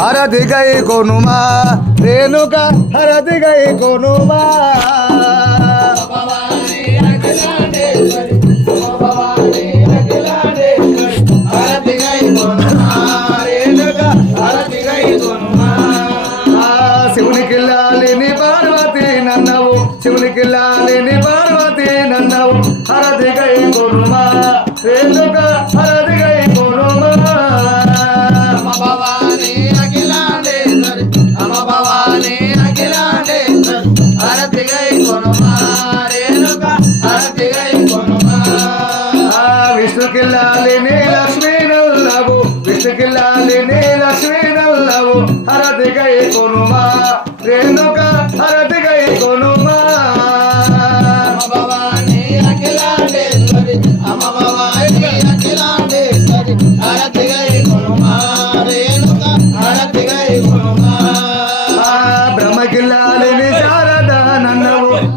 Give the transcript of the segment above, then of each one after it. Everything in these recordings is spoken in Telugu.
హరది గై కొనుమా రేణుక హరది గై కొనుమా. శివునికి లాలిని పార్వతి నన్నవు శివునికి లాలిని పార్వతి నన్నవు. హరది గై కొనుమా రేణు విష్ణుకిల్లాలి నీ లక్ష్మీ నల్లవు విష్ణుకి లాలిని లక్ష్మీ నల్లవు హరది గై కొనుమా రేణుకా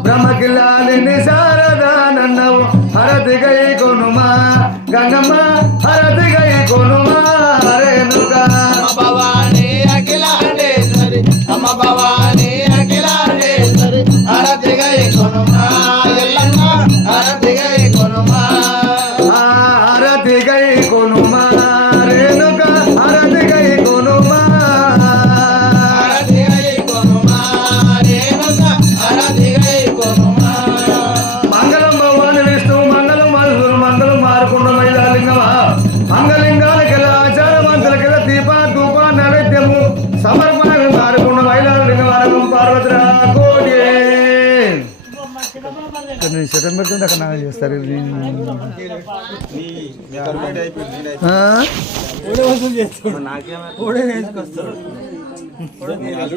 బ్రహ్మకిలాలిని బ్రహ్మకి లాలిని నన్నవు హరది గై కొనుమా గంగమ్మ హరది గై కొనుమా రేణుక భవానీ అఖిలాండేశ్వరి అమ్మ భవ మంగళింగాలకెల ఆచారవంతులకెల దీప ధూప నైవేద్యము సమర్పణ మారుకుండ మైలాలింగ వరకం పార్వతిరా కోడి నేను శతం పెడుతుంది అక్కడ నాకు చేస్తారు ఆ?